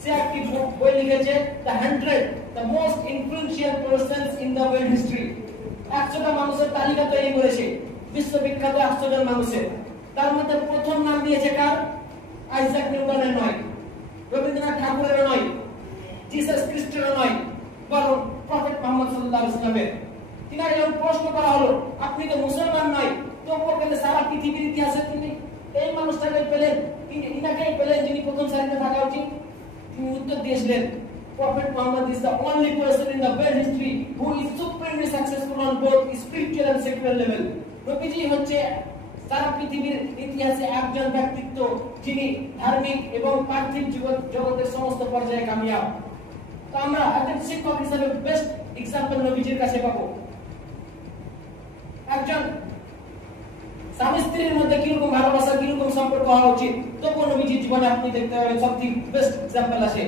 সে একটি বই লিখেছে the 100 the most influential persons in the world history. 100টা মানুষের তালিকা তৈরি করেছে, বিশ্ববিখ্যাত 100 জন মানুষের। তার মধ্যে প্রথম নাম দিয়েছে কার? আইজাক নিউটনের নয়, রবীন্দ্রনাথ ঠাকুরের নয়, জিসাস খ্রিস্টের নয়, বরং প্রফেট মুহাম্মদ সাল্লাল্লাহু আলাইহি ওয়াসাল্লামের। তিনাকে যখন প্রশ্ন করা হলো আপনি তো মুসলমান নয়, তবুও কেন সারা পৃথিবীর ইতিহাসে তিনি এই মানুষটাকে পেলেন, তিনি ইনাকেই পেলেন যিনি প্রথম সারিতে থাকা উচিত? তিনি উত্তর দিয়েছিলেন, Prophet Muhammad is the only person in the world history who is supremely successful on both spiritual and secular level. নবীজি হচ্ছে সারা পৃথিবীর ইতিহাসে একজন ব্যক্তিত্ব যিনি ধার্মিক এবং পার্থিব জগতের সমস্ত পর্যায়ে কামিয়াব। তো আমরা একজন শিক্ষক হিসেবে বেস্ট এক্সাম্পল নবীজির কাছে পাবো। একজন স্বামী স্ত্রীর মধ্যে কিরকম ভালোবাসা, কিরকম সম্পর্ক হওয়া উচিত, তবুও নবীজির জীবনে আপনি দেখতে পাবেন সবথেকে বেস্ট এক্সাম্পল আছে।